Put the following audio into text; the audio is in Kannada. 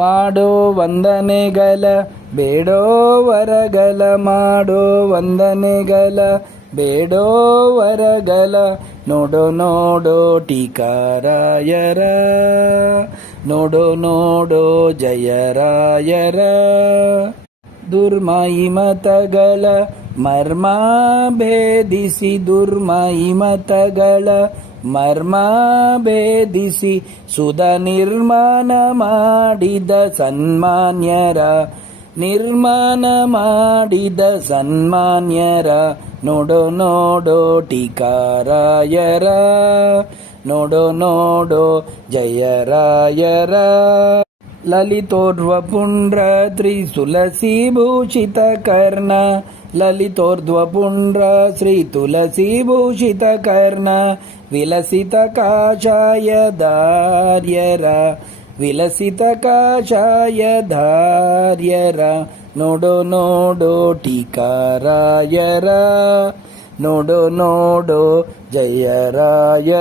ಮಾಡೋ ವಂದನೆಗಳ ಬೇಡೋ ವರಗಳ, ಮಾಡೋ ವಂದನೆಗಳ ಬೇಡೋ ವರಗಳ, ನೋಡೋ ನೋಡೋ ಟೀಕಾರಾಯರ, ನೋಡೋ ನೋಡೋ ಜಯರಾಯರ. ದುರ್ಮಾಯಿ ಮತಗಳ ಮರ್ಮ ಭೇದಿಸಿ, ದುರ್ಮಾಯಿ ಮತಗಳ ಮರ್ಮ ಭೇದಿಸಿ, ಸುಧ ನಿರ್ಮಾಣ ಮಾಡಿದ ಸನ್ಮಾನ್ಯರ, ನಿರ್ಮಾಣ ಮಾಡಿದ ಸನ್ಮಾನ್ಯರ, ನೋಡೋ ನೋಡೋ ಟೀಕಾರಾಯರ, ನೋಡೋ ನೋಡೋ ಜಯರಾಯರ. ಲಲಿತೋರ್ಧ್ವ ಪುಂಡ್ರ ತ್ರಿತುಲಸಿ ಭೂಷಿತ ಕರ್ಣ, ಲಲಿತೋರ್ಧ್ವ ಪುಂಡ್ರ ಶ್ರೀ ತುಳಸಿ ಭೂಷಿತ ಕರ್ಣ, ವಿಲಸಿತ ಕಾಷಾಯ ಧಾರ್ಯರ, ವಿಲಸಿತ ಕಾಷಾಯ ಧಾರ್ಯರ, ನೋಡೋ ನೋಡೋ ಟೀಕಾರಾಯರ, ನೋಡೋ ನೋಡೋ ಜಯರಾಯ.